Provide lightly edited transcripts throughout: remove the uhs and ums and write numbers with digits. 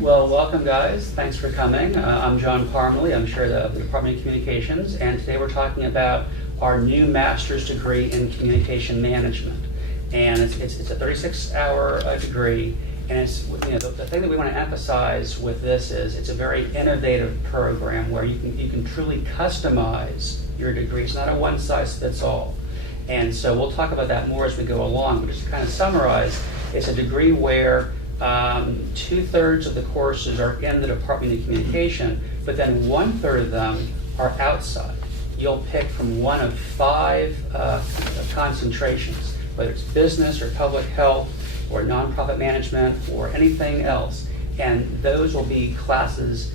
Well, welcome guys. Thanks for coming. I'm John Parmalee. I'm chair of the Department of Communications, and today we're talking about our new master's degree in communication management. And it's a 36-hour degree, and it's, the thing that we want to emphasize with this is it's a very innovative program where you can truly customize your degree. It's not a one-size-fits-all. And so we'll talk about that more as we go along, but just to kind of summarize, it's a degree where 2/3 of the courses are in the Department of Communication, but then 1/3 of them are outside. You'll pick from one of 5 concentrations, whether it's business or public health or nonprofit management or anything else. And those will be classes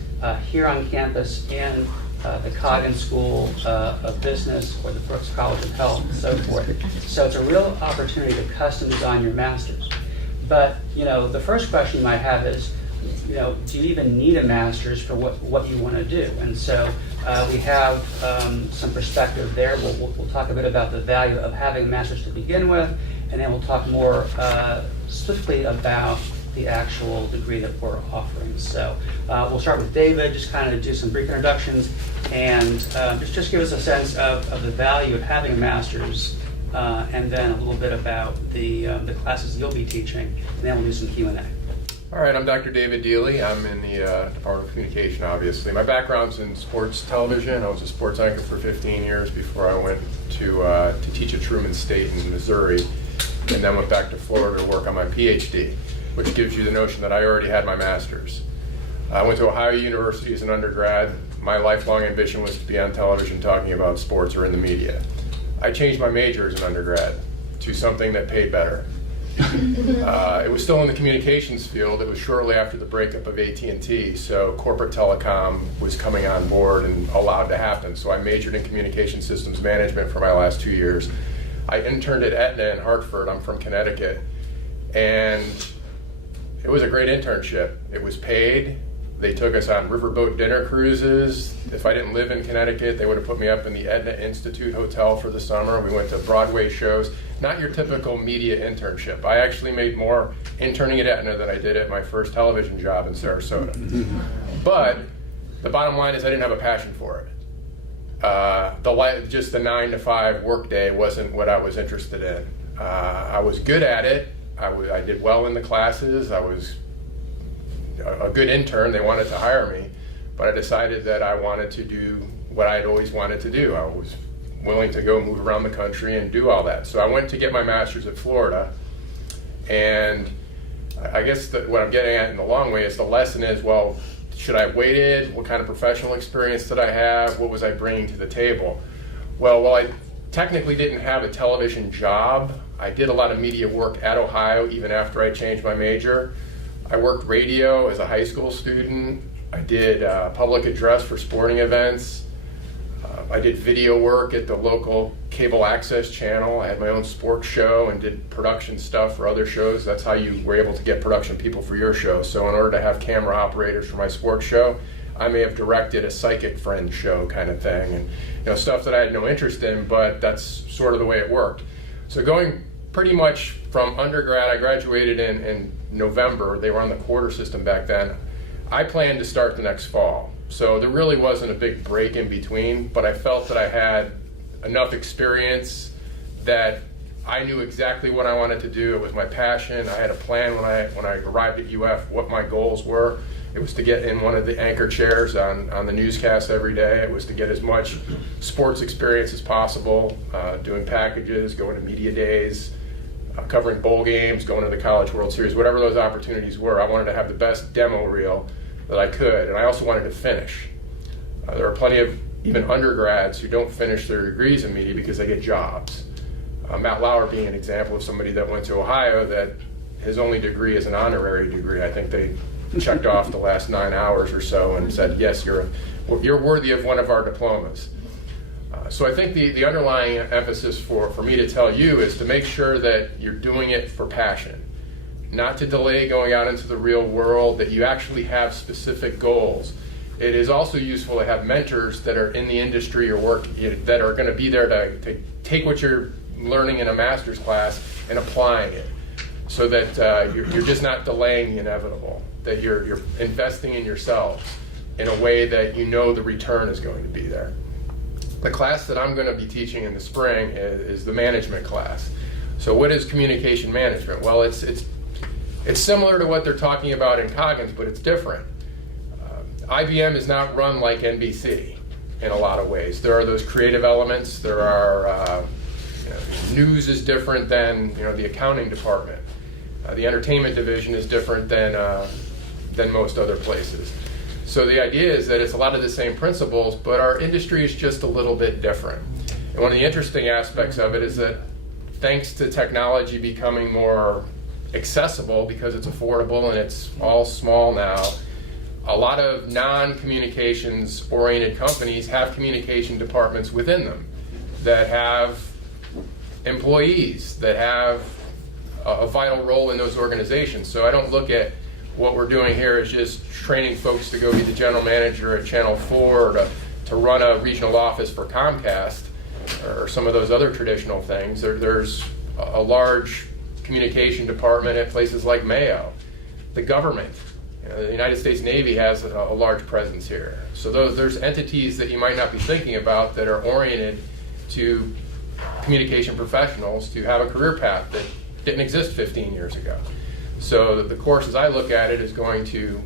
here on campus in the Coggan School of Business or the Brooks College of Health and so forth. So it's a real opportunity to custom design your master's. But the first question you might have is, do you even need a master's for what you want to do? And so we have some perspective there. We'll talk a bit about the value of having a master's to begin with, and then we'll talk more specifically about the actual degree that we're offering. So we'll start with David, just kind of do some brief introductions, and just give us a sense of the value of having a master's. And then a little bit about the classes you'll be teaching, and then we'll do some Q&A. All right, I'm Dr. David Deely. I'm in the Department of Communication, obviously. My background's in sports television. I was a sports anchor for 15 years before I went to teach at Truman State in Missouri, and then went back to Florida to work on my PhD, which gives you the notion that I already had my master's. I went to Ohio University as an undergrad. My lifelong ambition was to be on television talking about sports or in the media. I changed my major as an undergrad to something that paid better. It was still in the communications field. It was shortly after the breakup of AT&T, so corporate telecom was coming on board and allowed to happen. So I majored in communication systems management for my last 2 years. I interned at Aetna in Hartford. I'm from Connecticut, and it was a great internship. It was paid. They took us on riverboat dinner cruises. If I didn't live in Connecticut, they would have put me up in the Aetna Institute Hotel for the summer. We went to Broadway shows. Not your typical media internship. I actually made more interning at Aetna than I did at my first television job in Sarasota. But the bottom line is I didn't have a passion for it. Just the 9 to 5 workday wasn't what I was interested in. I was good at it. I did well in the classes. I was a good intern. They wanted to hire me, but I decided that I wanted to do what I'd always wanted to do. I was willing to go move around the country and do all that. So I went to get my master's at Florida, and I guess what I'm getting at in the long way is the lesson is, well, should I have waited? What kind of professional experience did I have? What was I bringing to the table? Well, while I technically didn't have a television job, I did a lot of media work at Ohio even after I changed my major. I worked radio as a high school student. I did public address for sporting events. I did video work at the local cable access channel. I had my own sports show and did production stuff for other shows. That's how you were able to get production people for your show. So in order to have camera operators for my sports show, I may have directed a psychic friend show kind of thing, and stuff that I had no interest in, but that's sort of the way it worked. So going pretty much from undergrad, I graduated in November. They were on the quarter system back then. I planned to start the next fall. So there really wasn't a big break in between, but I felt that I had enough experience that I knew exactly what I wanted to do. It was my passion. I had a plan when I arrived at UF what my goals were. It was to get in one of the anchor chairs on the newscast every day. It was to get as much sports experience as possible, doing packages, going to media days, covering bowl games, going to the College World Series, whatever those opportunities were. I wanted to have the best demo reel that I could, and I also wanted to finish. There are plenty of even undergrads who don't finish their degrees in media because they get jobs. Matt Lauer being an example of somebody that went to Ohio that his only degree is an honorary degree. I think they checked off the last 9 hours or so and said, yes, you're worthy of one of our diplomas. So I think the underlying emphasis for me to tell you is to make sure that you're doing it for passion, not to delay going out into the real world, that you actually have specific goals. It is also useful to have mentors that are in the industry or work that are going to be there to take what you're learning in a master's class and applying it. so that you're just not delaying the inevitable, that you're investing in yourselves in a way that you know the return is going to be there. The class that I'm going to be teaching in the spring is the management class. So what is communication management? Well, it's similar to what they're talking about in Coggins, but it's different. IBM is not run like NBC in a lot of ways. There are those creative elements. There are news is different than the accounting department. The entertainment division is different than most other places. So the idea is that it's a lot of the same principles, but our industry is just a little bit different. And one of the interesting aspects of it is that thanks to technology becoming more accessible because it's affordable and it's all small now, a lot of non-communications oriented companies have communication departments within them that have employees that have a vital role in those organizations. So I don't look at what we're doing here as just training folks to go be the general manager at Channel 4 or to run a regional office for Comcast or some of those other traditional things. There's a large communication department at places like Mayo. The government, the United States Navy has a large presence here. So there's entities that you might not be thinking about that are oriented to communication professionals to have a career path that didn't exist 15 years ago. So the course, as I look at it, is going to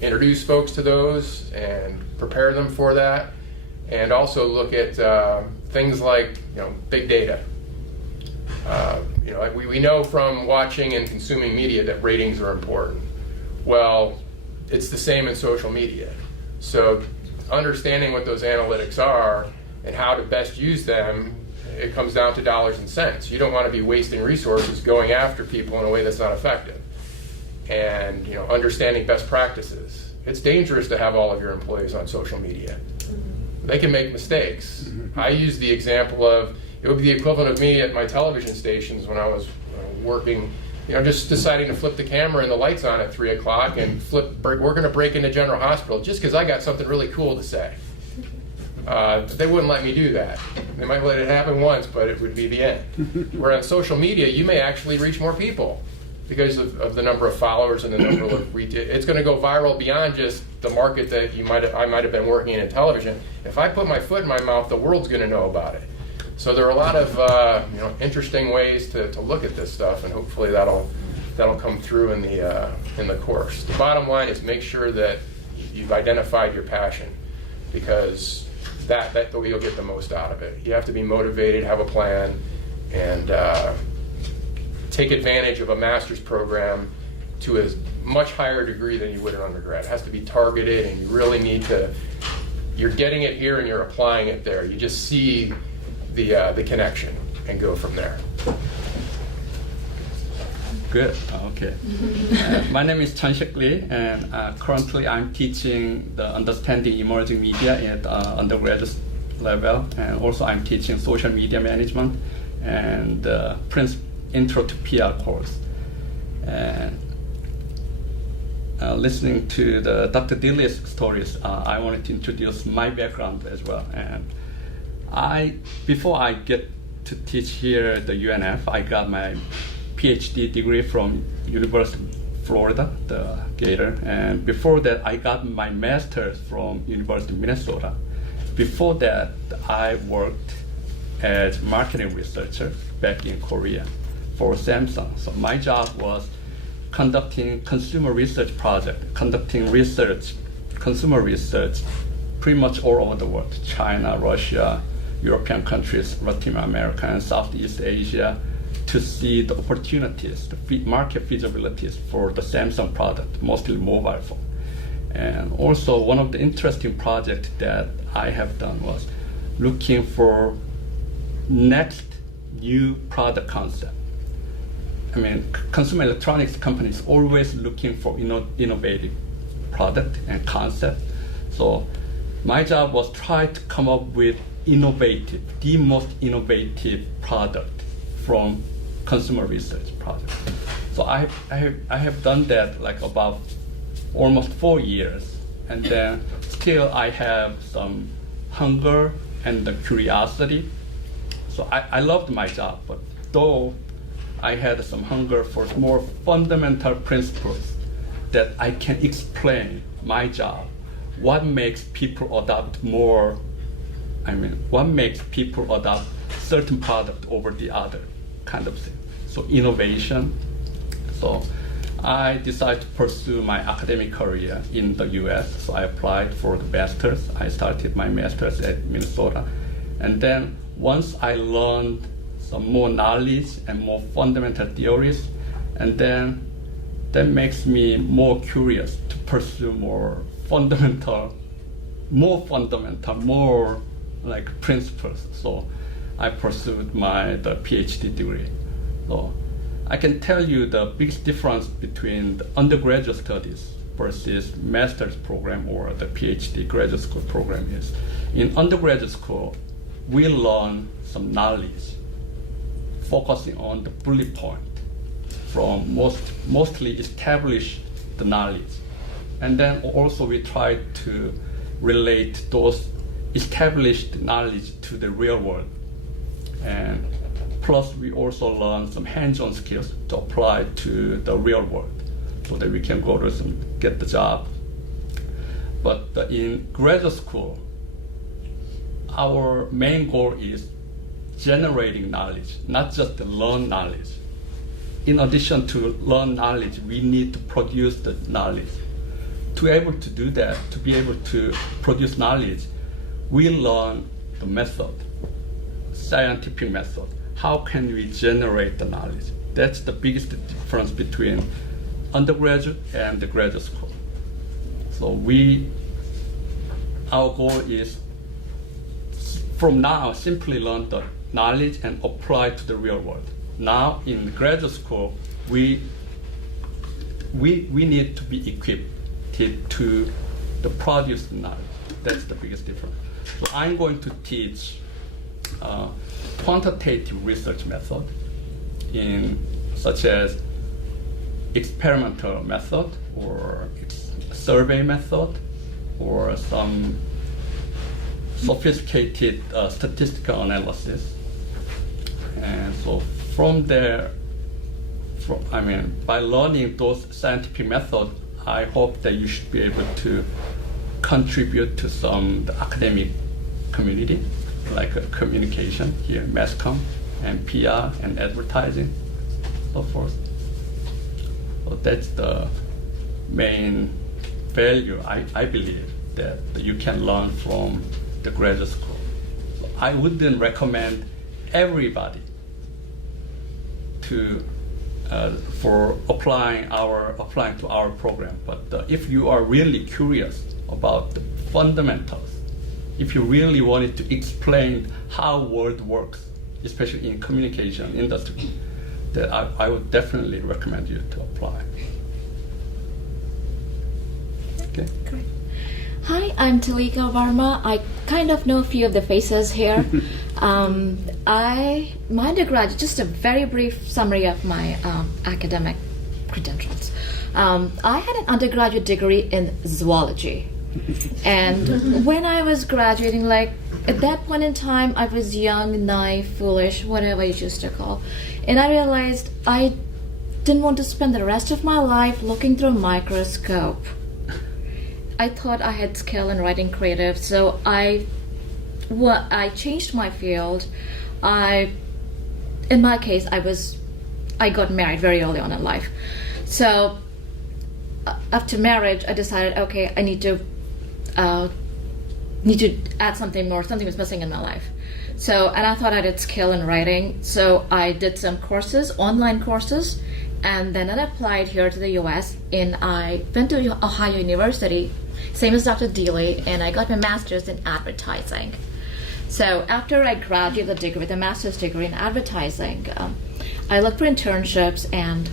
introduce folks to those and prepare them for that, and also look at things like big data. We know from watching and consuming media that ratings are important. Well, it's the same in social media. So understanding what those analytics are and how to best use them, it comes down to dollars and cents. You don't want to be wasting resources going after people in a way that's not effective. And understanding best practices. It's dangerous to have all of your employees on social media. They can make mistakes. I use the example of, it would be the equivalent of me at my television stations when I was working, just deciding to flip the camera and the lights on at 3 o'clock and we're going to break into General Hospital just because I got something really cool to say. They wouldn't let me do that. They might let it happen once, but it would be the end. Where on social media, you may actually reach more people because of the number of followers and the number of it's going to go viral beyond just the market that I might have been working in television. If I put my foot in my mouth, the world's going to know about it. So there are a lot of interesting ways to look at this stuff, and hopefully that'll come through in the course. The bottom line is make sure that you've identified your passion, because that you'll get the most out of it. You have to be motivated, have a plan, and take advantage of a master's program to a much higher degree than you would in undergrad. It has to be targeted, and you really need to. You're getting it here, and you're applying it there. You just see the connection and go from there. Good. Okay. My name is Chun-Shik Lee, and currently I'm teaching the Understanding Emerging Media at undergraduate level, and also I'm teaching social media management and Intro to PR course. And listening to the Dr. Dilly's stories, I wanted to introduce my background as well. And before I get to teach here at the UNF, I got my PhD degree from University of Florida, the Gator, and before that I got my master's from University of Minnesota. Before that, I worked as marketing researcher back in Korea for Samsung. So my job was conducting consumer research project, conducting research, consumer research, pretty much all over the world: China, Russia, European countries, Latin America, and Southeast Asia, to see the opportunities, the market feasibilities for the Samsung product, mostly mobile phone. And also one of the interesting projects that I have done was looking for next new product concept. I mean, consumer electronics companies always looking for innovative product and concept. So my job was try to come up with the most innovative product from consumer research project. So I have done that like about almost 4 years, and then still I have some hunger and the curiosity. So I loved my job, but though I had some hunger for more fundamental principles that I can explain my job. What makes people adopt what makes people adopt certain product over the other kind of thing. So innovation. So I decided to pursue my academic career in the US. So I applied for the master's. I started my master's at Minnesota. And then once I learned some more knowledge and more fundamental theories, and then that makes me more curious to pursue more like principles. So I pursued the PhD degree. So I can tell you the biggest difference between the undergraduate studies versus master's program or the PhD graduate school program is, in undergraduate school, we learn some knowledge, focusing on the bullet point from mostly establish the knowledge. And then also we try to relate those established knowledge to the real world. And plus we also learn some hands-on skills to apply to the real world so that we can go to get the job. But in graduate school, our main goal is generating knowledge, not just to learn knowledge. In addition to learn knowledge, we need to produce the knowledge. To be able to do that, to be able to produce knowledge, we learn the method, scientific method. How can we generate the knowledge? That's the biggest difference between undergraduate and the graduate school. So our goal is from now simply learn the knowledge and apply to the real world. Now in graduate school, we need to be equipped to produce knowledge. That's the biggest difference. So I'm going to teach quantitative research method such as experimental method or survey method or some sophisticated statistical analysis. And so from there, by learning those scientific methods, I hope that you should be able to contribute to the academic community, like communication here, mass comm, and PR, and advertising, so forth. So that's the main value, I believe, that you can learn from the graduate school. So I wouldn't recommend everybody for applying to our program, but if you are really curious about the fundamentals, if you really wanted to explain how world works, especially in communication industry, then I would definitely recommend you to apply. Okay. Great. Hi, I'm Talika Varma. I kind of know a few of the faces here. My undergraduate, just a very brief summary of my academic credentials. I had an undergraduate degree in zoology. And when I was graduating, at that point in time, I was young, naive, foolish, whatever you choose to call. And I realized I didn't want to spend the rest of my life looking through a microscope. I thought I had skill in writing creative, so I changed my field. In my case, I got married very early on in life. So after marriage, I decided, okay, I need to add something more. Something was missing in my life. So, and I thought I did skill in writing. So I did some courses, online courses, and then I applied here to the US. And I went to Ohio University, same as Dr. Deely, and I got my master's in advertising. So after I graduated with a master's degree in advertising, I looked for internships, and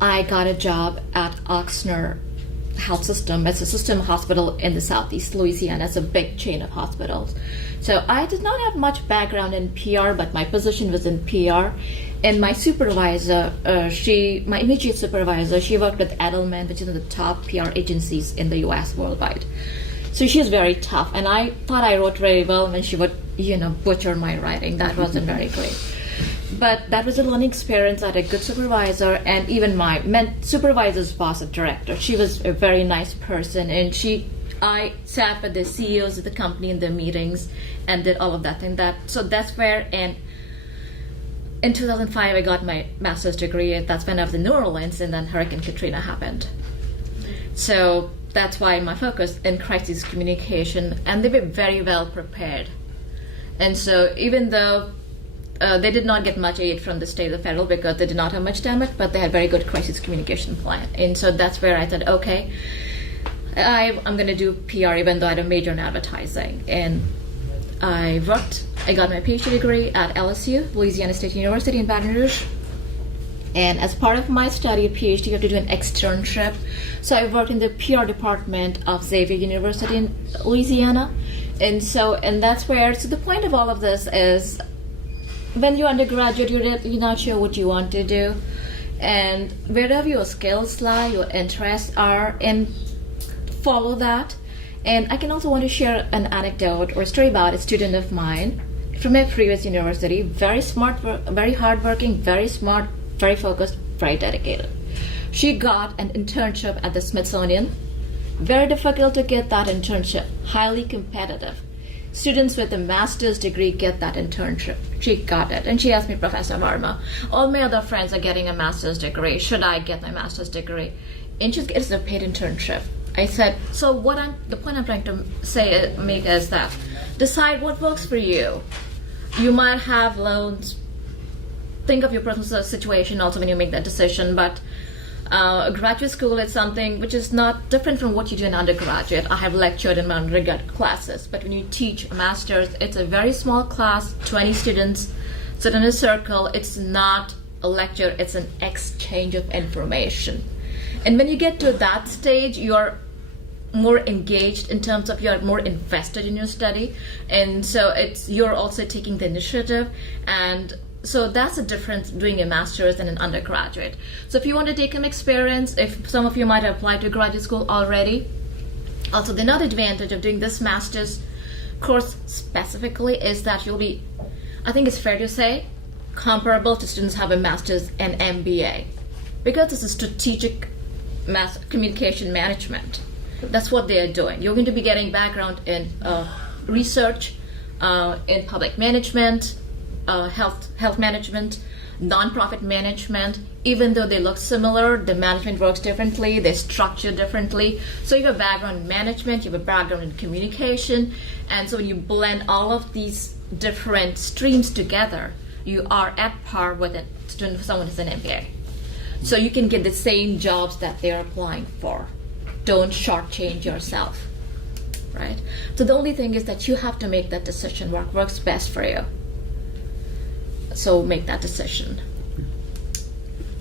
I got a job at Oxnard Health System. It's a system hospital in the Southeast Louisiana. It's a big chain of hospitals. So I did not have much background in PR, but my position was in PR. And my supervisor, my immediate supervisor, she worked with Edelman, which is one of the top PR agencies in the US worldwide. So she was very tough, and I thought I wrote very well, and she would, butcher my writing. That wasn't very great. But that was a learning experience. I had a good supervisor, and even my supervisor's boss, a director. She was a very nice person, and I sat with the CEOs of the company in their meetings and did all of that thing. So that's where, and in 2005, I got my master's degree. That's when I was in New Orleans, and then Hurricane Katrina happened. So that's why my focus in crisis communication, and they were very well prepared. And so even though they did not get much aid from the state or federal because they did not have much damage, but they had very good crisis communication plan. And so that's where I thought, okay, I'm going to do PR even though I had a major in advertising. And I got my PhD degree at LSU, Louisiana State University in Baton Rouge. And as part of my study at PhD, you have to do an externship. So I worked in the PR department of Xavier University in Louisiana. And that's where, so the point of all of this is, when you're undergraduate, you're not sure what you want to do. And wherever your skills lie, your interests are, and follow that. And I can also want to share an anecdote or story about a student of mine from my previous university, very smart, very hardworking, very smart, very focused, very dedicated. She got an internship at the Smithsonian. Very difficult to get that internship, highly competitive. Students with a master's degree get that internship. She got it. And she asked me, Professor Varma, all my other friends are getting a master's degree. Should I get my master's degree? And she gets a paid internship. I said, so the point I'm trying to make is that decide what works for you. You might have loans. Think of your personal situation also when you make that decision, but graduate school is something which is not different from what you do in undergraduate. I have lectured in my undergrad classes, but when you teach a master's, it's a very small class, 20 students sit in a circle. It's not a lecture, it's an exchange of information. And when you get to that stage, you're more engaged in terms of you're more invested in your study, and so you're also taking the initiative. And so that's the difference doing a master's and an undergraduate. So if you want to take some experience, if some of you might have applied to graduate school already, also the another advantage of doing this master's course specifically is that you'll be, I think it's fair to say, comparable to students who have a master's and MBA, because it's a strategic mass communication management. That's what they are doing. You're going to be getting background in research, in public management, health management, nonprofit management. Even though they look similar, the management works differently, they structure differently. So you have a background in management, you have a background in communication, and so when you blend all of these different streams together, you are at par with a student, someone who's an MBA. So you can get the same jobs that they're applying for. Don't shortchange yourself, right? So the only thing is that you have to make that decision, what works best for you. So make that decision.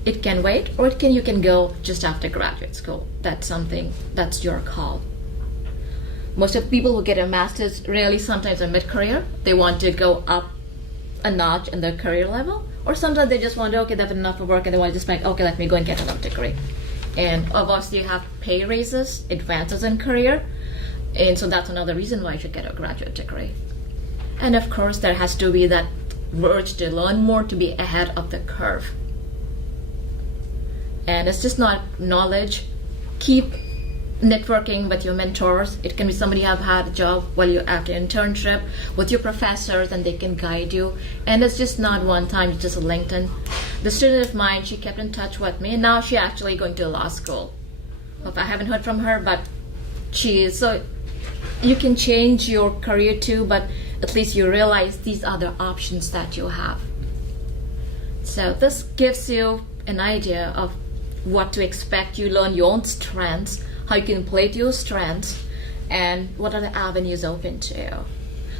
It can wait, or you can go just after graduate school. That's your call. Most of the people who get a master's really sometimes are mid-career. They want to go up a notch in their career level, or sometimes they just want to, they have enough of work and they want to just let me go and get another degree. And obviously you have pay raises, advances in career, and so that's another reason why you should get a graduate degree. And of course there has to be that urge to learn more, to be ahead of the curve. And it's just not knowledge. Keep networking with your mentors. It can be somebody who have had a job while you're at an internship with your professors, and they can guide you. And it's just not one time, it's just a LinkedIn. The student of mine, she kept in touch with me, and now she's actually going to law school. I haven't heard from her, but she is. So you can change your career too, but at least you realize these are the options that you have. So this gives you an idea of what to expect. You learn your own strengths, how you can play to your strengths, and what are the avenues open to you.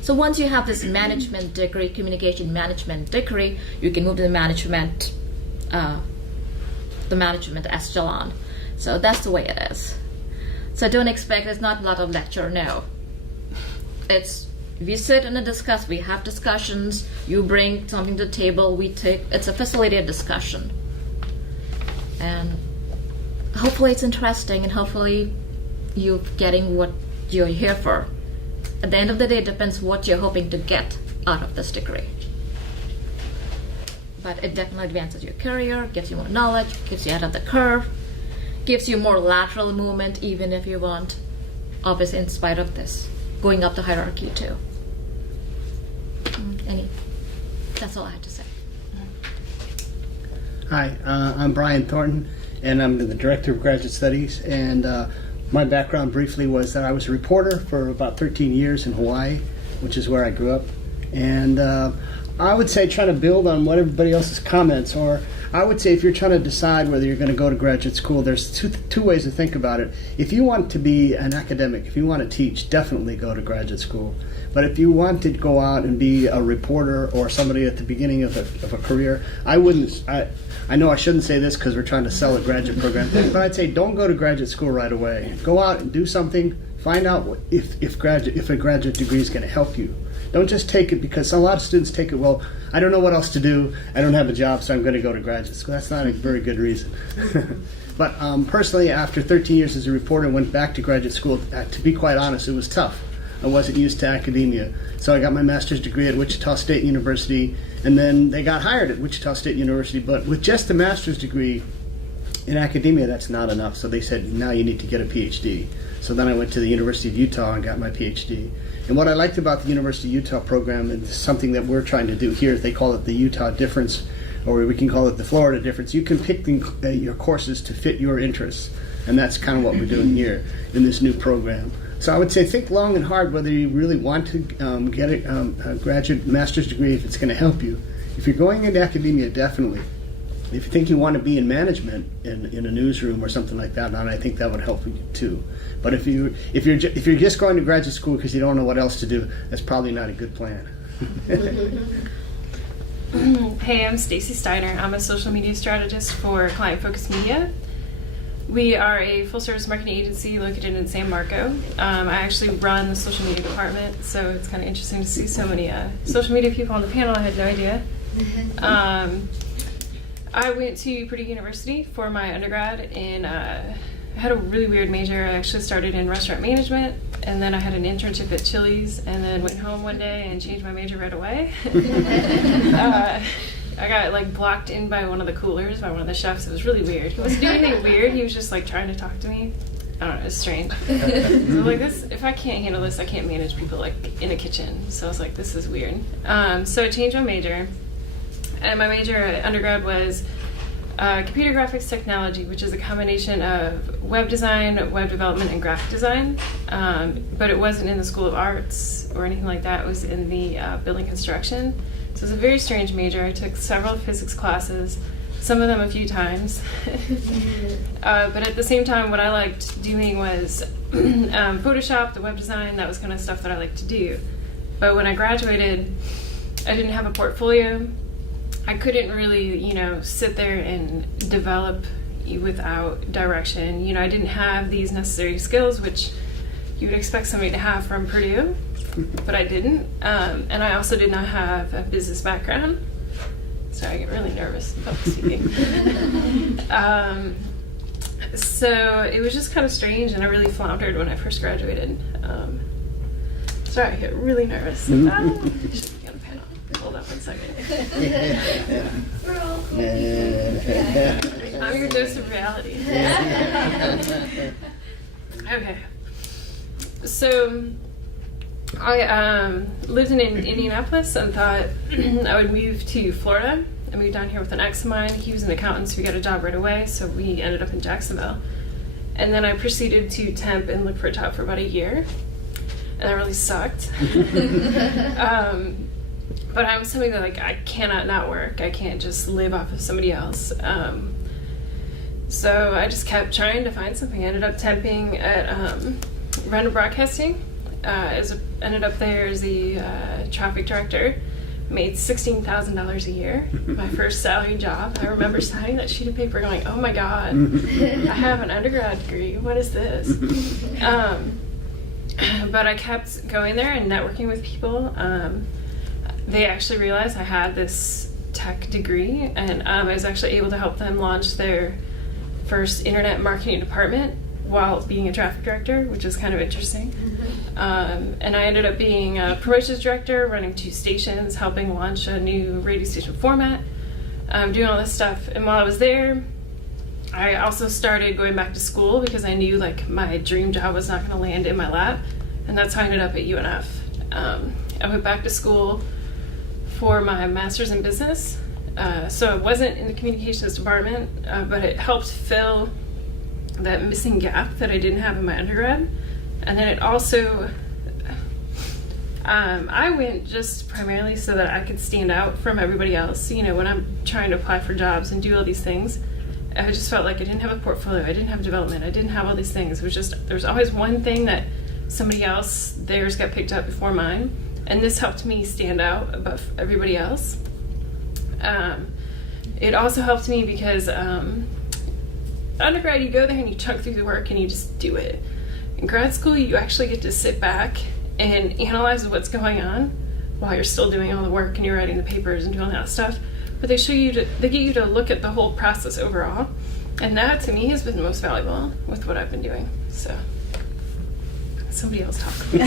So once you have this management degree, communication management degree, you can move to the management echelon. So that's the way it is. So don't expect, it's not a lot of lecture, no. We sit and discuss, we have discussions, you bring something to the table, it's a facilitated discussion. And hopefully it's interesting, and hopefully you're getting what you're here for. At the end of the day, it depends what you're hoping to get out of this degree. but it definitely advances your career, gives you more knowledge, gives you ahead of the curve, gives you more lateral movement, even if you want, obviously in spite of this, going up the hierarchy too. That's all I had to say. Hi, I'm Brian Thornton, and I'm the Director of Graduate Studies. And my background briefly was that I was a reporter for about 13 years in Hawaii, which is where I grew up. And I would say try to build on what everybody else's comments, or I would say if you're trying to decide whether you're going to go to graduate school, there's two ways to think about it. If you want to be an academic, if you want to teach, definitely go to graduate school. But if you want to go out and be a reporter or somebody at the beginning of a career, I wouldn't. I know I shouldn't say this because we're trying to sell a graduate program, but I'd say don't go to graduate school right away. Go out and do something. Find out if a graduate degree is going to help you. Don't just take it because a lot of students take it, well, I don't know what else to do. I don't have a job, so I'm going to go to graduate school. That's not a very good reason. But personally, after 13 years as a reporter, I went back to graduate school. To be quite honest, it was tough. I wasn't used to academia. So I got my master's degree at Wichita State University, and then they got hired at Wichita State University. But with just a master's degree in academia, that's not enough. So they said, now you need to get a PhD. So then I went to the University of Utah and got my PhD. And what I liked about the University of Utah program, and something that we're trying to do here, they call it the Utah difference, or we can call it the Florida difference. You can pick your courses to fit your interests. And that's kind of what we're doing here in this new program. So I would say think long and hard whether you really want to get a graduate master's degree, if it's going to help you. If you're going into academia, definitely. If you think you want to be in management in a newsroom or something like that, and I think that would help you too. But if you're just going to graduate school because you don't know what else to do, that's probably not a good plan. Hey, I'm Stacy Steiner. I'm a social media strategist for Client Focused Media. We are a full-service marketing agency located in San Marco. I actually run the social media department, so it's kind of interesting to see so many social media people on the panel. I had no idea. I went to Purdue University for my undergrad, and I had a really weird major. I actually started in restaurant management, and then I had an internship at Chili's, and then went home one day and changed my major right away. I got blocked in by one of the coolers by one of the chefs. It was really weird. He wasn't doing anything weird. He was just trying to talk to me. I don't know. It was strange. So this, if I can't handle this, I can't manage people in a kitchen. So I was like, this is weird. So I changed my major, and my major at undergrad was computer graphics technology, which is a combination of web design, web development, and graphic design. But it wasn't in the School of Arts or anything like that. It was in the building construction. So it was a very strange major. I took several physics classes, some of them a few times. But at the same time, what I liked doing was Photoshop, the web design. That was kind of stuff that I liked to do. But when I graduated, I didn't have a portfolio. I couldn't really, sit there and develop without direction. I didn't have these necessary skills, which you would expect somebody to have from Purdue. But I didn't, and I also did not have a business background. Sorry, I get really nervous about speaking. So it was just kind of strange, and I really floundered when I first graduated. Sorry, I get really nervous. I should be on a panel. Hold on 1 second. I'm your dose of reality. Okay. So I lived in Indianapolis and thought I would move to Florida. I moved down here with an ex of mine. He was an accountant, so we got a job right away, so we ended up in Jacksonville. And then I proceeded to temp and look for a job for about a year, and that really sucked. But I'm somebody that I cannot not work. I can't just live off of somebody else. So I just kept trying to find something. I ended up temping at Random Broadcasting. Ended up there as the traffic director. Made $16,000 a year. My first salary job. I remember signing that sheet of paper going, oh my God, I have an undergrad degree. What is this? But I kept going there and networking with people. They actually realized I had this tech degree, and I was actually able to help them launch their first internet marketing department while being a traffic director, which is kind of interesting. And I ended up being a promotions director, running 2 stations, helping launch a new radio station format, doing all this stuff. And while I was there, I also started going back to school because I knew like my dream job was not going to land in my lap, and that's how I ended up at UNF. I went back to school for my master's in business, so it wasn't in the communications department, but it helped fill that missing gap that I didn't have in my undergrad. And then it also, I went just primarily so that I could stand out from everybody else. You know, when I'm trying to apply for jobs and do all these things, I just felt like I didn't have a portfolio, I didn't have development, I didn't have all these things. It was just, there's always one thing that somebody else, theirs got picked up before mine. And this helped me stand out above everybody else. It also helped me because undergrad, you go there and you chunk through the work and you just do it. In grad school, you actually get to sit back and analyze what's going on while you're still doing all the work and you're writing the papers and doing all that stuff. But they get you to look at the whole process overall. And that, to me, has been the most valuable with what I've been doing. So, somebody else talk. So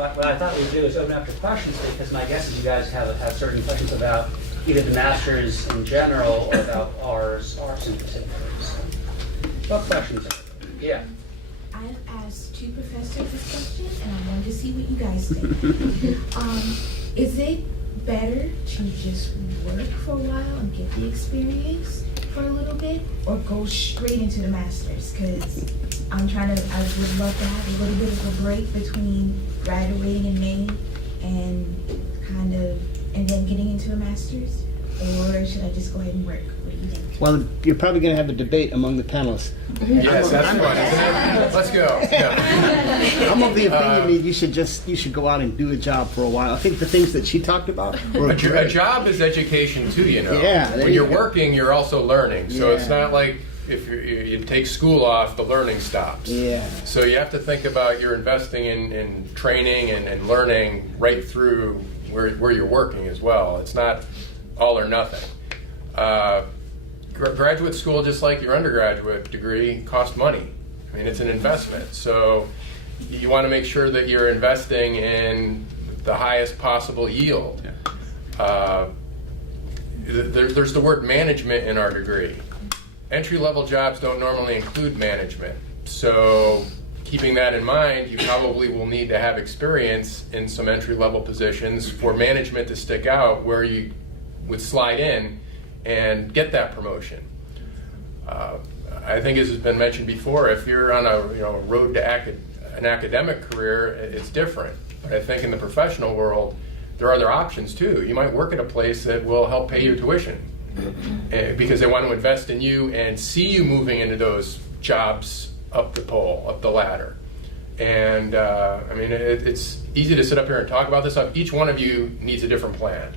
what I thought we'd do is open up to questions, because my guess is you guys have certain questions about either the Masters in general or about ours in particular. So, what questions? Yeah. I've asked two professors this question, and I wanted to see what you guys think. Is it better to just work for a while and get the experience for a little bit, or go straight into the Masters? Because I would love to have a little bit of a break between graduating in May and then getting into a Master's, or should I just go ahead and work? What do you think? Well, you're probably going to have a debate among the panelists. Yes, that's fun, isn't it? Let's go. Yeah. I'm of the opinion that you should go out and do a job for a while. I think the things that she talked about were A great. job is education too, you know. Yeah, there when you you're go. working, you're also learning. So it's Yeah. not like if you take school off, the learning stops. Yeah. So you have to think about you're investing in training and learning right through where you're working as well. It's not all or nothing. Graduate school, just like your undergraduate degree, costs money. I mean, it's an investment. So you want to make sure that you're investing in the highest possible yield. There's the word management in our degree. Entry-level jobs don't normally include management. So keeping that in mind, you probably will need to have experience in some entry-level positions for management to stick out, where you would slide in and get that promotion. I think, as has been mentioned before, if you're on a road to an academic career, it's different. But I think in the professional world, there are other options too. You might work at a place that will help pay your tuition because they want to invest in you and see you moving into those jobs up the ladder. And I mean, it's easy to sit up here and talk about this stuff. Each one of you needs a different plan.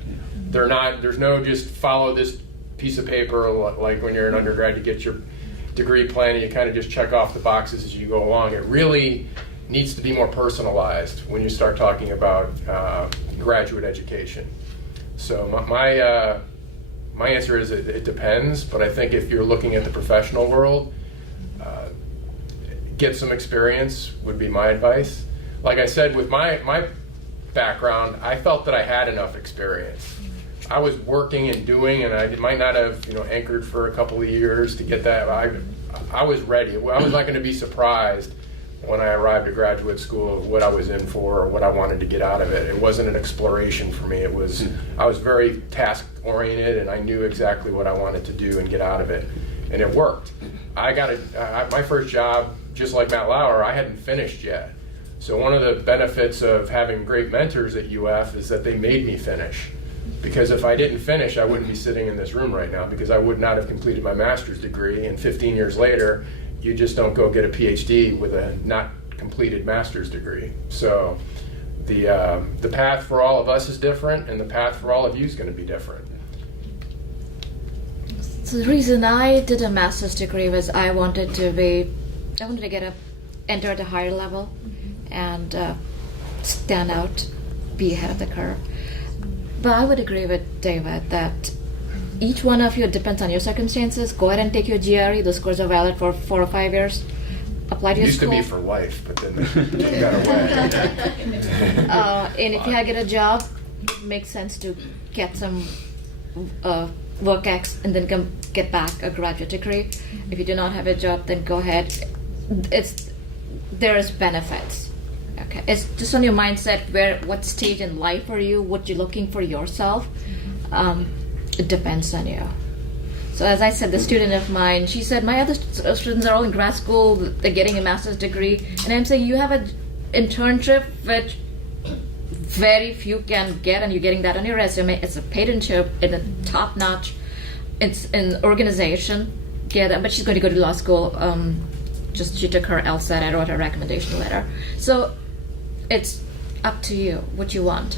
There's no just follow this piece of paper like when you're an undergrad, you get your degree plan and you kind of just check off the boxes as you go along. It really needs to be more personalized when you start talking about graduate education. So my answer is it depends, but I think if you're looking at the professional world, get some experience would be my advice. Like I said, with my background, I felt that I had enough experience. I was working and doing, and I might not have anchored for a couple of years to get that. I was ready. I was not going to be surprised when I arrived at graduate school of what I was in for or what I wanted to get out of it. It wasn't an exploration for me. I was very task oriented, and I knew exactly what I wanted to do and get out of it, and it worked. I got my first job, just like Matt Lauer, I hadn't finished yet. So one of the benefits of having great mentors at UF is that they made me finish. Because if I didn't finish, I wouldn't be sitting in this room right now, because I would not have completed my master's degree. And 15 years later, you just don't go get a PhD with a not completed master's degree. So the path for all of us is different, and the path for all of you is going to be different. So the reason I did a master's degree was I wanted to enter at a higher level and stand out, be ahead of the curve. But I would agree with David that each one of you, depends on your circumstances. Go ahead and take your GRE. Those scores are valid for 4 or 5 years. Apply to your Used school. to be for life, but then they got away. And if you get a job, it makes sense to get some work X and then get back a graduate degree. If you do not have a job, then go ahead. There is benefits. Okay, it's just on your mindset. What stage in life are you? What you're looking for yourself? It depends on you. So as I said, the student of mine, she said, my other students are all in grad school. They're getting a master's degree, and I'm saying you have an internship which very few can get, and you're getting that on your resume. It's a paid internship in a top-notch, it's an organization. Get that, but she's going to go to law school. She took her LSAT. I wrote her recommendation letter. So it's up to you what you want.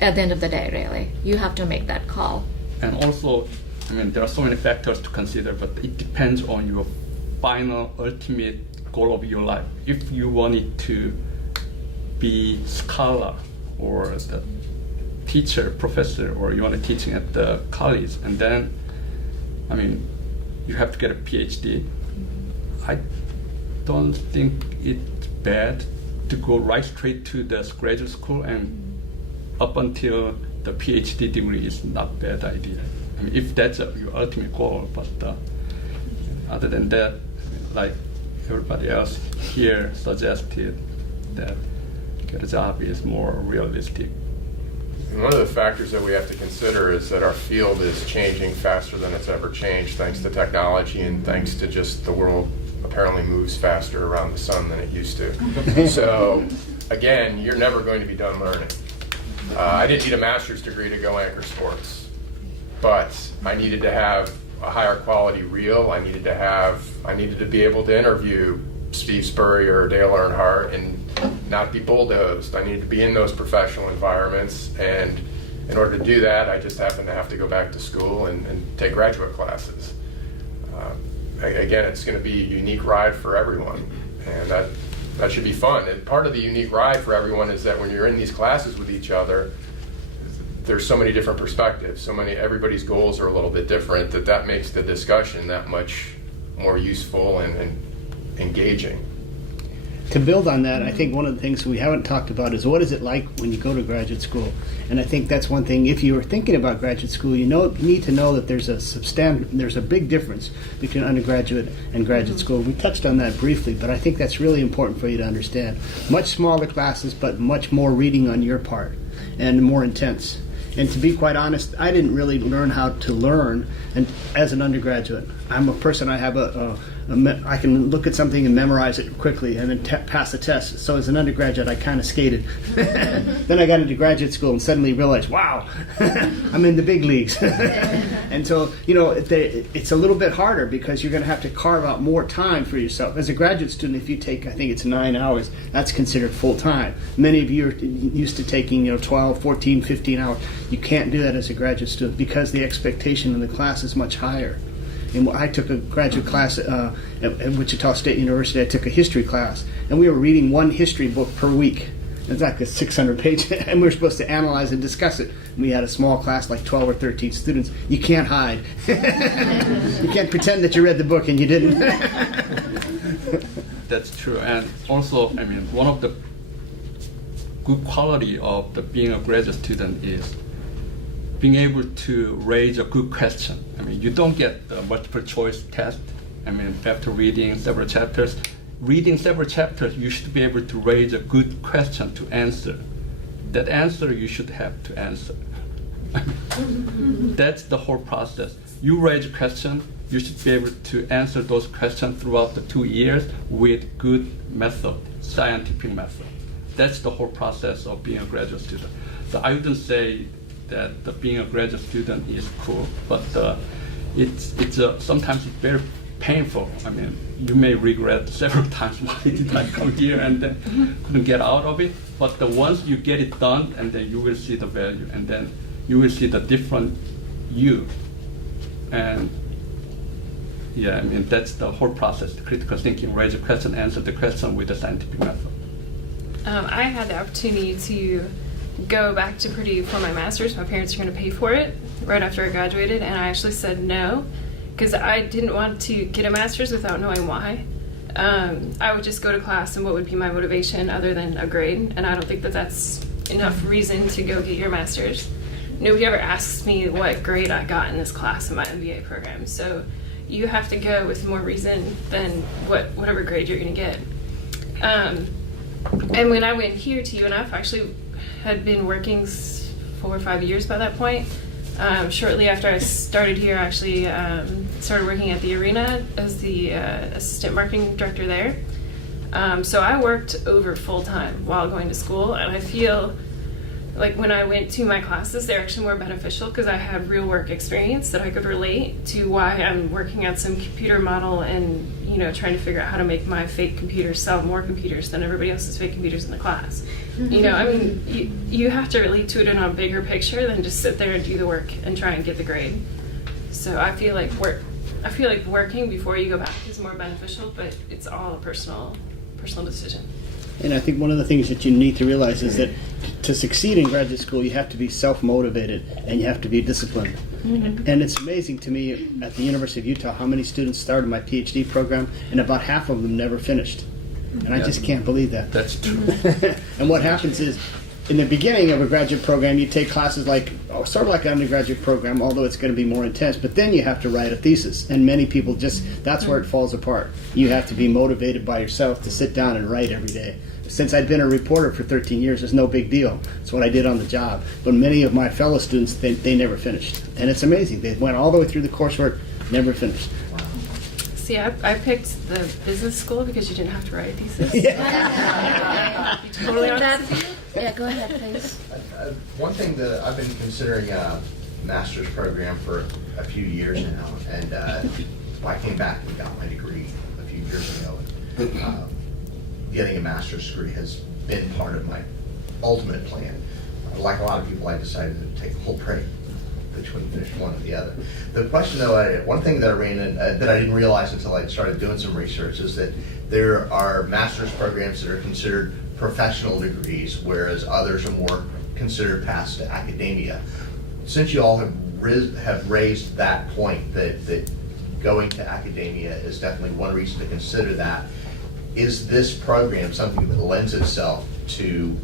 At the end of the day, really, you have to make that call. And also, I mean, there are so many factors to consider, but it depends on your final, ultimate goal of your life. If you wanted to be scholar or the teacher, professor, or you want to teaching at the college, and then, I mean, you have to get a PhD. I don't think it's bad to go right straight to the graduate school, and up until the PhD degree is not a bad idea. I mean, if that's your ultimate goal, but other than that, like everybody else here suggested, that get a job is more realistic. And one of the factors that we have to consider is that our field is changing faster than it's ever changed, thanks to technology and thanks to just the world apparently moves faster around the sun than it used to. So, again, you're never going to be done learning. I didn't need a master's degree to go anchor sports, but I needed to have a higher quality reel. I needed to be able to interview Steve Spurrier or Dale Earnhardt and not be bulldozed. I needed to be in those professional environments, and in order to do that, I just happened to have to go back to school and take graduate classes. Again, it's going to be a unique ride for everyone, and that should be fun. And part of the unique ride for everyone is that when you're in these classes with each other, there's so many different perspectives, everybody's goals are a little bit different, that makes the discussion that much more useful and engaging. To build on that, I think one of the things we haven't talked about is what is it like when you go to graduate school? And I think that's one thing. If you are thinking about graduate school, you need to know that there's a big difference between undergraduate and graduate school. We touched on that briefly, but I think that's really important for you to understand. Much smaller classes, but much more reading on your part and more intense. And to be quite honest, I didn't really learn how to learn as an undergraduate. I'm a person, I have I can look at something and memorize it quickly and then pass a test. So as an undergraduate, I kind of skated. Then I got into graduate school and suddenly realized, wow, I'm in the big leagues. And so, it's a little bit harder because you're going to have to carve out more time for yourself. As a graduate student, if you take, I think it's 9 hours, that's considered full time. Many of you are used to taking 12, 14, 15 hours. You can't do that as a graduate student because the expectation in the class is much higher. And I took a graduate class at Wichita State University. I took a history class, and we were reading one history book per week. It's like a 600-page, and we were supposed to analyze and discuss it. We had a small class, like 12 or 13 students. You can't hide. You can't pretend that you read the book and you didn't. That's true. And also, I mean, one of the good quality of being a graduate student is being able to raise a good question. I mean, you don't get the multiple choice test. I mean, after reading several chapters, you should be able to raise a good question to answer. That answer you should have to answer. That's the whole process. You raise a question, you should be able to answer those questions throughout the 2 years with good method, scientific method. That's the whole process of being a graduate student. So I wouldn't say that being a graduate student is cool, but it's sometimes very painful. I mean, you may regret several times, why did I come here and then couldn't get out of it. But once you get it done, and then you will see the value, and then you will see the different you. And yeah, I mean, that's the whole process, the critical thinking, raise a question, answer the question with the scientific method. I had the opportunity to go back to Purdue for my master's. My parents were going to pay for it right after I graduated, and I actually said no because I didn't want to get a master's without knowing why. I would just go to class and what would be my motivation other than a grade, and I don't think that that's enough reason to go get your master's. nobody ever asks me what grade I got in this class in my MBA program. So you have to go with more reason than whatever grade you're going to get. And when I went here to UNF, I actually had been working 4 or 5 years by that point. Shortly after I started here, I actually started working at the Arena as the assistant marketing director there. So I worked over full time while going to school, and I feel like when I went to my classes, they're actually more beneficial because I had real work experience that I could relate to why I'm working on some computer model and, you know, trying to figure out how to make my fake computers sell more computers than everybody else's fake computers in the class. You know, I mean, you have to relate to it in a bigger picture than just sit there and do the work and try and get the grade. So I feel like working before you go back is more beneficial, but it's all a personal decision. And I think one of the things that you need to realize is that to succeed in graduate school, you have to be self-motivated and you have to be disciplined. And it's amazing to me at the University of Utah how many students started my PhD program and about half of them never finished. And I just can't believe that. That's true. And what happens is, in the beginning of a graduate program, you take classes like, sort of like an undergraduate program, although it's going to be more intense, but then you have to write a thesis. And many people that's where it falls apart. You have to be motivated by yourself to sit down and write every day. Since I'd been a reporter for 13 years, it's no big deal. It's what I did on the job. But many of my fellow students, they never finished. And it's amazing. They went all the way through the coursework, never finished. See, I picked the business school because you didn't have to write a thesis. Be totally honest with you. Yeah, go ahead, please. One thing that I've been considering a master's program for a few years now, and I came back and got my degree a few years ago. Getting a master's degree has been part of my ultimate plan. Like a lot of people, I decided to take a whole break between finish one or the other. The question though, one thing that I ran in, that I didn't realize until I started doing some research is that there are master's programs that are considered professional degrees, whereas others are more considered past academia. Since you all have raised that point that going to academia is definitely one reason to consider that, is this program something that lends itself to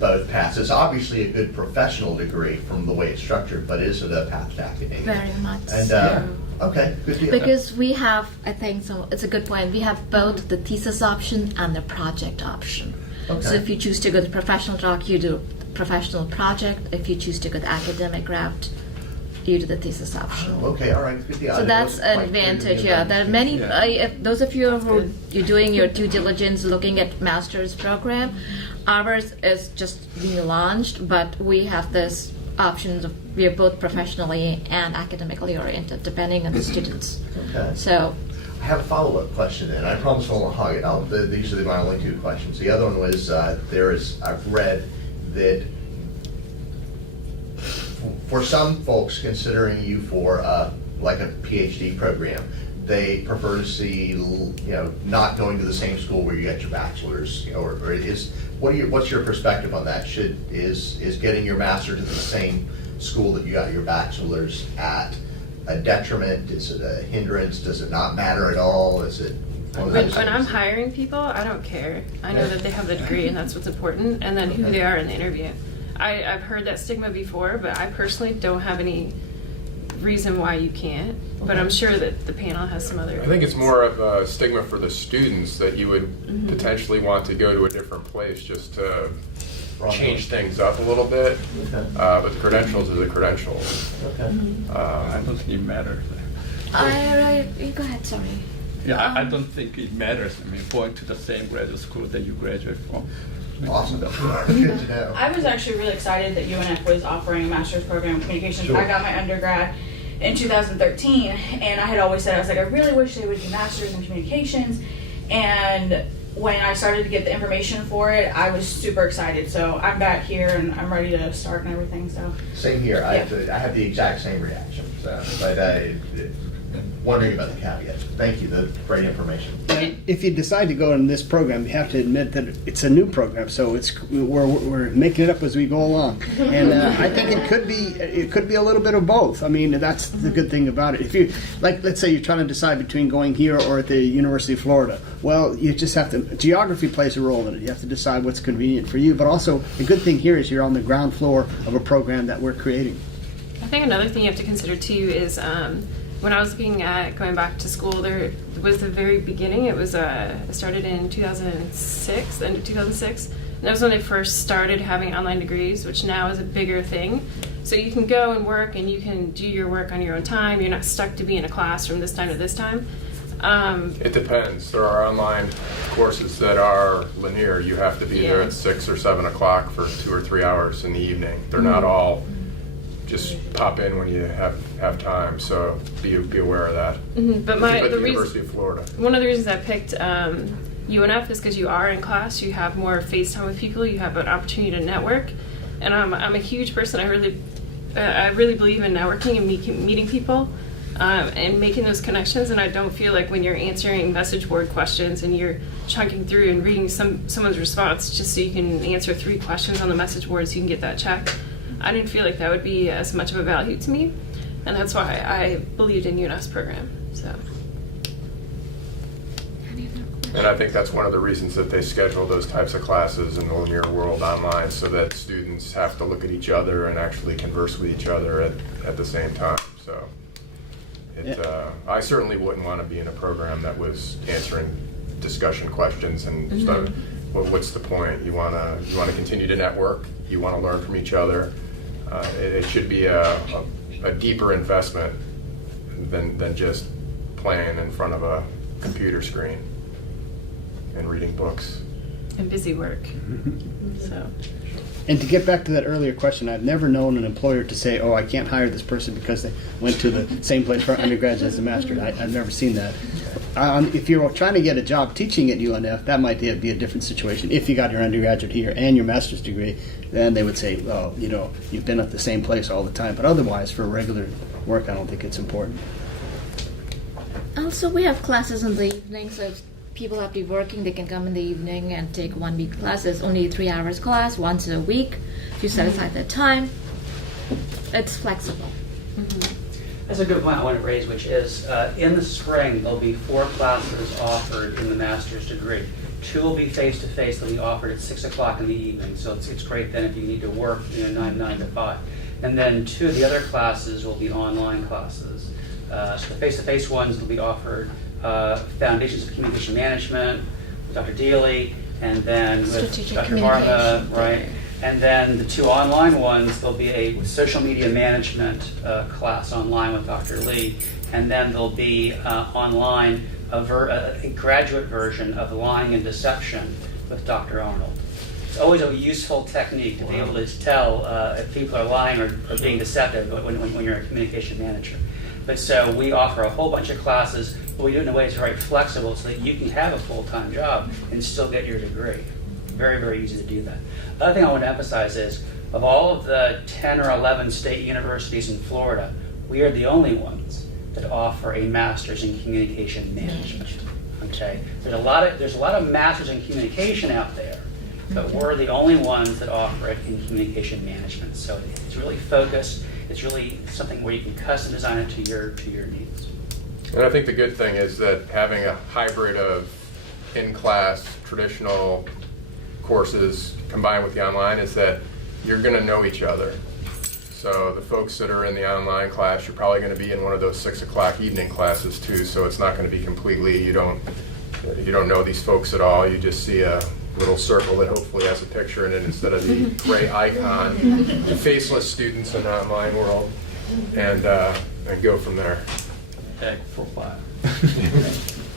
both paths? It's obviously a good professional degree from the way it's structured, but is it a path to academia? Very much. And so. Okay, good deal. Because we have, I think, so it's a good point. We have both the thesis option and the project option. Okay. So if you choose to go the professional track, you do professional project. If you choose to go the academic route, you do the thesis option. Oh, okay, all right, good deal. So that's an advantage, yeah. There are many, if those of you who you're doing your due diligence looking at master's program, ours is just being launched, but we have this option of we are both professionally and academically oriented, depending on the students. Okay. So I have a follow-up question, and I promise I won't hog it. These are my only two questions. The other one was, I've read that for some folks considering you for like a PhD program, they prefer to see, not going to the same school where you get your bachelor's, or what's your perspective on that? Is getting your master to the same school that you got your bachelor's at a detriment? Is it a hindrance? Does it not matter at all? Is it one of those When I'm things? hiring people, I don't care. I know that they have the degree and that's what's important, and then who they are in the interview. I've heard that stigma before, but I personally don't have any reason why you can't. But I'm sure that the panel has some other. I think it's more of a stigma for the students that you would potentially want to go to a different place just to change things up a little bit. Okay. But credentials is a credential. Okay. I don't think it matters. you go ahead, sorry. Yeah, I don't think it matters. I mean, going to the same graduate school that you graduate from. Awesome. Good to know. I was actually really excited that UNF was offering a master's program in communications. Sure. I got my undergrad in 2013, and I had always said, I was like, I really wish they would do masters in communications. And when I started to get the information for it, I was super excited. So I'm back here and I'm ready to start and everything. So Same here. Yeah. I have the exact same reaction. So, but wondering about the caveats. Thank you, that's great information. If you decide to go in this program, you have to admit that it's a new program, so we're making it up as we go along. And I think it could be a little bit of both. I mean, that's the good thing about it. If you let's say you're trying to decide between going here or at the University of Florida, well, you just have to. Geography plays a role in it. You have to decide what's convenient for you. But also, the good thing here is you're on the ground floor of a program that we're creating. I think another thing you have to consider too is when I was looking at going back to school, there was the very beginning. It was it started in 2006, the end of 2006. And that was when they first started having online degrees, which now is a bigger thing. So you can go and work, and you can do your work on your own time. You're not stuck to be in a class from this time to this time. It depends. There are online courses that are linear. You have to be there at 6 or 7 o'clock for 2 or 3 hours in the evening. They're not all just pop in when you have time. So be aware of that. But the University of Florida. One of the reasons I picked UNF is because you are in class. You have more face time with people. You have an opportunity to network. And I'm a huge person. I really believe in networking and meeting people. And making those connections, and I don't feel like when you're answering message board questions and you're chunking through and reading someone's response just so you can answer 3 questions on the message board so you can get that check, I didn't feel like that would be as much of a value to me, and that's why I believed in UNF's program. So. And I think that's one of the reasons that they schedule those types of classes in the linear world online, so that students have to look at each other and actually converse with each other at the same time. So. I certainly wouldn't want to be in a program that was answering discussion questions and stuff. Well, what's the point? You want to continue to network. You want to learn from each other. It should be a deeper investment than just playing in front of a computer screen and reading books. And busy work. So. And to get back to that earlier question, I've never known an employer to say, "Oh, I can't hire this person because they went to the same place for undergraduate as a master's." I've never seen that. If you're trying to get a job teaching at UNF, that might be a different situation. If you got your undergraduate here and your master's degree, then they would say, "Oh, you've been at the same place all the time." But otherwise, for regular work, I don't think it's important. Also, we have classes in the evening, so if people have to be working, they can come in the evening and take 1 week classes, only 3 hours class once a week. If you set aside that time, it's flexible. That's a good point I want to raise, which is in the spring there'll be 4 classes offered in the master's degree. 2 will be face-to-face. They'll be offered at 6 o'clock in the evening, so it's great then if you need to work 9 to 5. And then 2 of the other classes will be online classes. So the face-to-face ones will be offered Foundations of Communication Management with Dr. Deely, and then with Strategic Dr. Varma, Communication. right? And then the 2 online ones, there'll be a social media management class online with Dr. Lee, and then there'll be online a graduate version of Lying and Deception with Dr. Arnold. It's always a useful technique to be able to tell if people are lying or being deceptive when you're a communication manager. But so we offer a whole bunch of classes, but we do it in a way that's very flexible so that you can have a full-time job and still get your degree. Very, very easy to do that. The other thing I want to emphasize is, of all of the 10 or 11 state universities in Florida, we are the only ones that offer a master's in communication management. Okay, there's a lot of masters in communication out there, but we're the only ones that offer it in communication management. So it's really focused. It's really something where you can custom design it to your needs. And I think the good thing is that having a hybrid of in-class traditional courses combined with the online is that you're going to know each other. So the folks that are in the online class, you're probably going to be in one of those 6 o'clock evening classes too. So it's not going to be completely, you don't know these folks at all. You just see a little circle that hopefully has a picture in it instead of the gray icon, the faceless students in the online world, and go from there. Egg profile.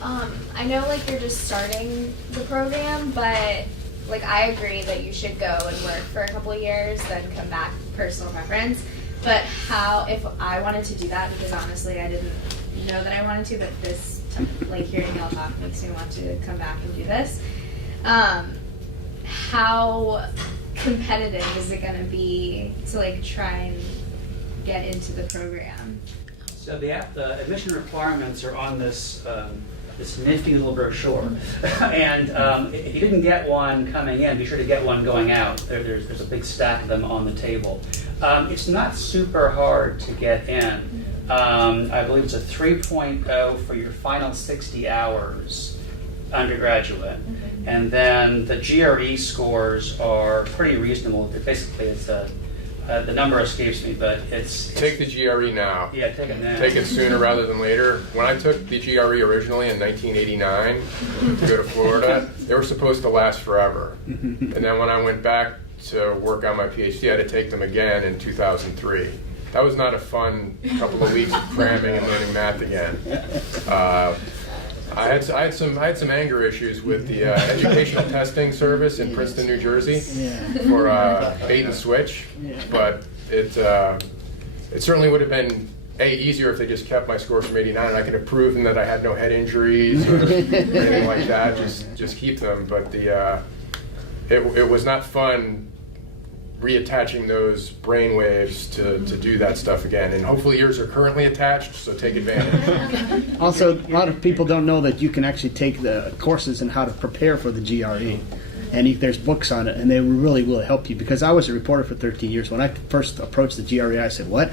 I know like you're just starting the program, but like I agree that you should go and work for a couple of years, then come back, personal preference. But how, if I wanted to do that, because honestly I didn't know that I wanted to, but this, like hearing y'all talk makes me want to come back and do this. How competitive is it going to be to like try and get into the program? So the admission requirements are on this this nifty little brochure, and if you didn't get one coming in, be sure to get one going out. There's a big stack of them on the table. It's not super hard to get in. I believe it's a 3.0 for your final 60 hours undergraduate, and then the GRE scores are pretty reasonable. Basically, it's the number escapes me, but it's Take the GRE now. yeah, take it now. Take it sooner rather than later. When I took the GRE originally in 1989 to go to Florida, they were supposed to last forever. And then when I went back to work on my PhD, I had to take them again in 2003. That was not a fun couple of weeks of cramming and learning math again. I had some anger issues with the educational testing service in Princeton, New Jersey, for bait and switch, but it certainly would have been easier if they just kept my scores from 89 and I could have proven that I had no head injuries or anything like that. Just keep them, but it was not fun reattaching those brain waves to do that stuff again. And hopefully yours are currently attached, so take advantage. Also, a lot of people don't know that you can actually take the courses on how to prepare for the GRE. And there's books on it, and they really will help you. Because I was a reporter for 13 years. When I first approached the GRE, I said, what?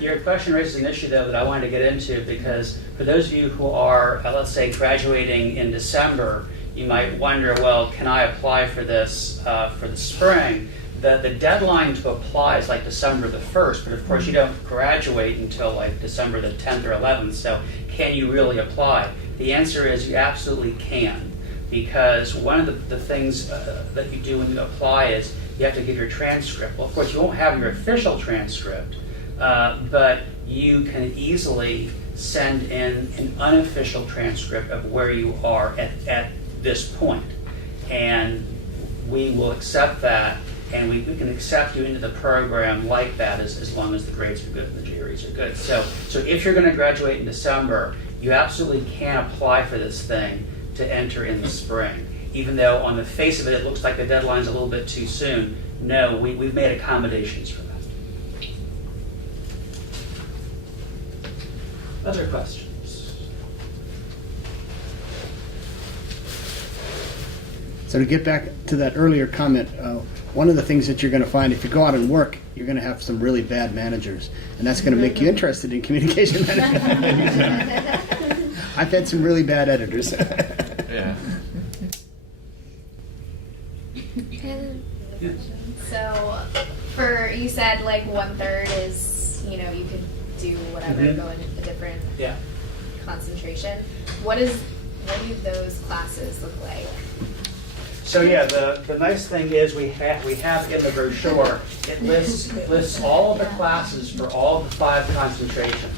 Your question raises an issue, though, that I wanted to get into, because for those of you who are, let's say, graduating in December, you might wonder, well, can I apply for this for the spring? The deadline to apply is like December the 1st, but of course you don't graduate until like December the 10th or 11th, so can you really apply? The answer is you absolutely can, because one of the things that you do when you apply is you have to give your transcript. Well, of course you won't have your official transcript, but you can easily send in an unofficial transcript of where you are at this point, and we will accept that, and we can accept you into the program like that as long as the grades are good and the GREs are good. So if you're going to graduate in December, you absolutely can apply for this thing to enter in the spring. Even though on the face of it, it looks like the deadline's a little bit too soon. No, we've made accommodations for that. Other questions? So to get back to that earlier comment, one of the things that you're going to find if you go out and work, you're going to have some really bad managers, and that's going to make you interested in communication management. I've had some really bad editors. Yeah. Yeah. So, you said like 1/3 is, you could do whatever, Mhm. go in a different Yeah. concentration. What do those classes look like? So yeah, the nice thing is we have in the brochure, it lists all of the classes for all the 5 concentrations.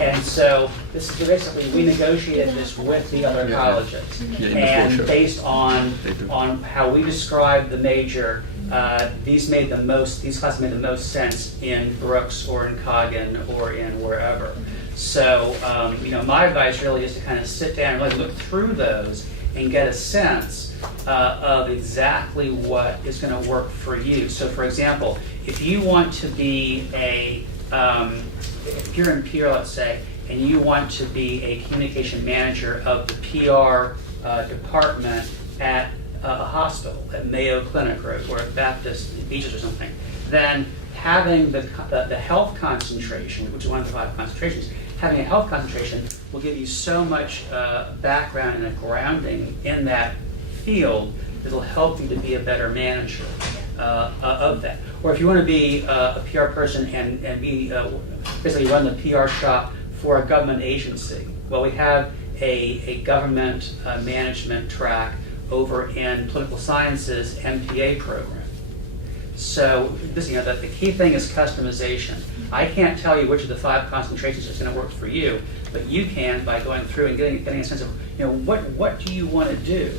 And so this is basically, we negotiated this with the other colleges. Yeah, in the And brochure. based on how we described the major, these classes made the most sense in Brooks or in Coggin or in wherever. So my advice really is to kind of sit down and really look through those and get a sense of exactly what is going to work for you. So for example, if you want to be if you're in PR, let's say, and you want to be a communication manager of the PR department at a hospital, at Mayo Clinic or at Baptist Beaches or something, then having the health concentration, which is one of the 5 concentrations, having a health concentration will give you so much background and a grounding in that field that will help you to be a better manager of that. Or if you want to be a PR person and be basically run the PR shop for a government agency, well, we have a government management track over in political sciences MPA program. So the key thing is customization. I can't tell you which of the 5 concentrations is going to work for you, but you can by going through and getting a sense of what do you want to do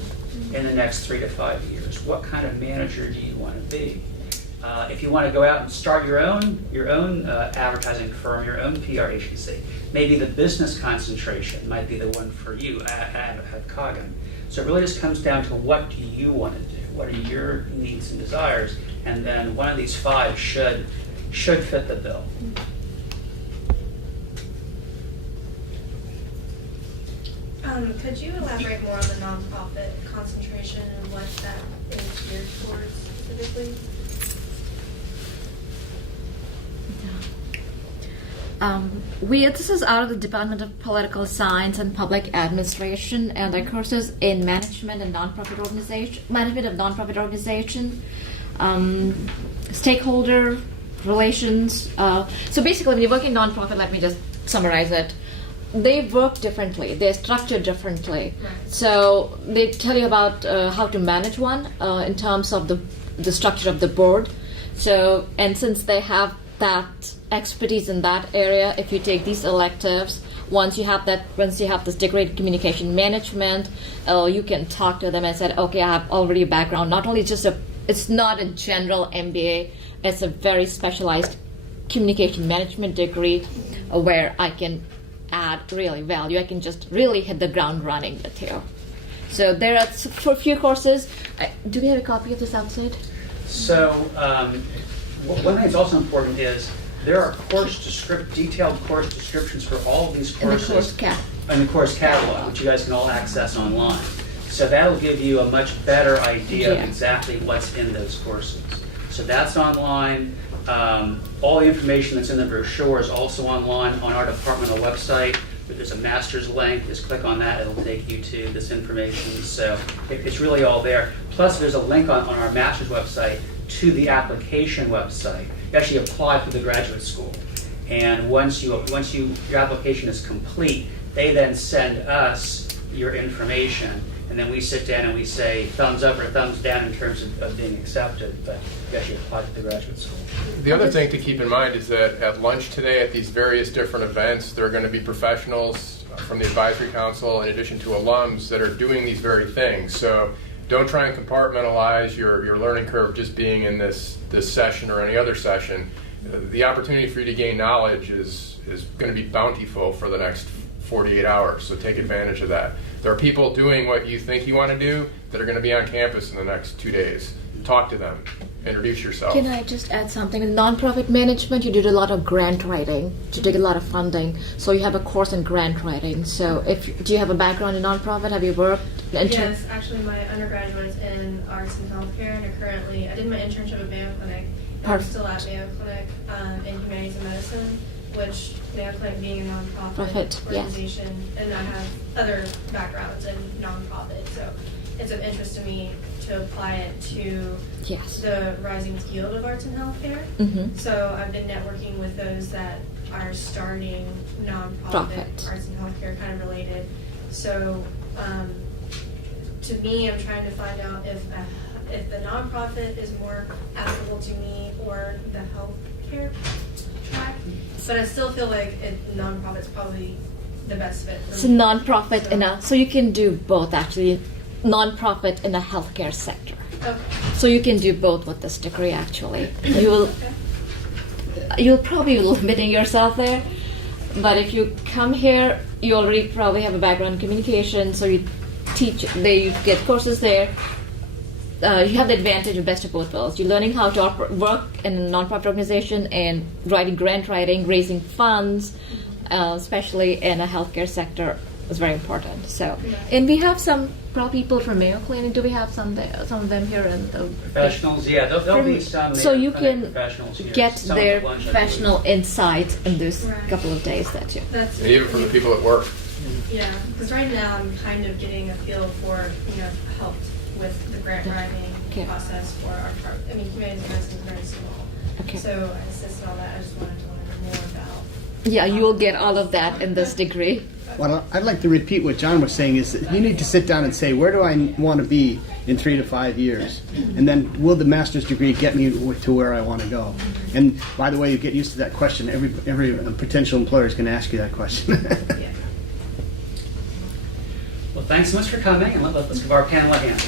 in the next 3 to 5 years? What kind of manager do you want to be? If you want to go out and start your own advertising firm, your own PR agency, maybe the business concentration might be the one for you at Coggin. So it really just comes down to what do you want to do? What are your needs and desires? And then one of these 5 should should fit the bill. Could you elaborate more on the nonprofit concentration and what that is geared towards specifically? This is out of the Department of Political Science and Public Administration, and our courses in management and nonprofit organization, management of nonprofit organization, stakeholder relations. So basically, when you work in nonprofit, let me just summarize it. They work differently. They're structured differently. Right. So they tell you about how to manage one in terms of the structure of the board. So, and since they have that expertise in that area, if you take these electives, once you have this degree in communication management, you can talk to them and say, okay, I have already a background. Not only it's not a general MBA, it's a very specialized communication management degree where I can add really value. I can just really hit the ground running with you. So there are for a few courses. Do we have a copy of this outside? So one thing that's also important is there are detailed course descriptions for all of these courses in the course catalog, which you guys can all access online. So that'll give you a much better idea of exactly what's in those courses. So that's online. All the information that's in the brochure is also online on our departmental website. There's a master's link. Just click on that. It'll take you to this information. So it's really all there. Plus, there's a link on our master's website to the application website. You actually apply for the graduate school. And once your application is complete, they then send us your information. And then we sit down and we say thumbs up or thumbs down in terms of being accepted, but you actually apply to the graduate school. The other thing to keep in mind is that at lunch today at these various different events, there are going to be professionals from the advisory council in addition to alums that are doing these very things. So don't try and compartmentalize your learning curve just being in this session or any other session. The opportunity for you to gain knowledge is going to be bountiful for the next 48 hours, so take advantage of that. There are people doing what you think you want to do that are going to be on campus in the next 2 days. Talk to them. Introduce yourself. Can I just add something? In nonprofit management, you did a lot of grant writing to take a lot of funding. So you have a course in grant writing. So do you have a background in nonprofit? Have you worked? Yes, actually my undergraduate is in arts and healthcare, and I did my internship at Mayo Clinic. I'm still at Mayo Clinic in humanities and medicine, which Mayo Clinic being a nonprofit organization, yes. And I have other backgrounds in nonprofit, so it's of interest to me to apply it to the rising field of arts and healthcare. Mm-hmm. So I've been networking with those that are starting nonprofit arts and healthcare kind of related. So to me, I'm trying to find out if the nonprofit is more applicable to me or the healthcare track. But I still feel like nonprofit's probably the best fit for so me. Nonprofit so you can do both actually. Nonprofit in the healthcare sector. Okay. So you can do both with this degree actually. You'll probably be limiting yourself there, but if you come here, you already probably have a background in communication, so you get courses there. You have the advantage of best of both worlds. You're learning how to work in a nonprofit organization and grant writing, raising funds, especially in a healthcare sector is very important. So, and we have some people from Mayo Clinic. Do we have some of them here? Professionals, yeah, there'll be some. So you can get some their professional insight in this couple of days that you. And even from the people at work. Yeah, because right now I'm kind of getting a feel for help with the grant writing process for our humanities and medicine is very small. Okay. So I assisted all that. I just wanted to learn more about. Yeah, you will get all of that in this degree. Well, I'd like to repeat what John was saying is that you need to sit down and say, where do I want to be in 3 to 5 years? And then will the master's degree get me to where I want to go? And by the way, you get used to that question. Every potential employer is going to ask you that question. Well, thanks so much for coming, and let's give our panel a hand.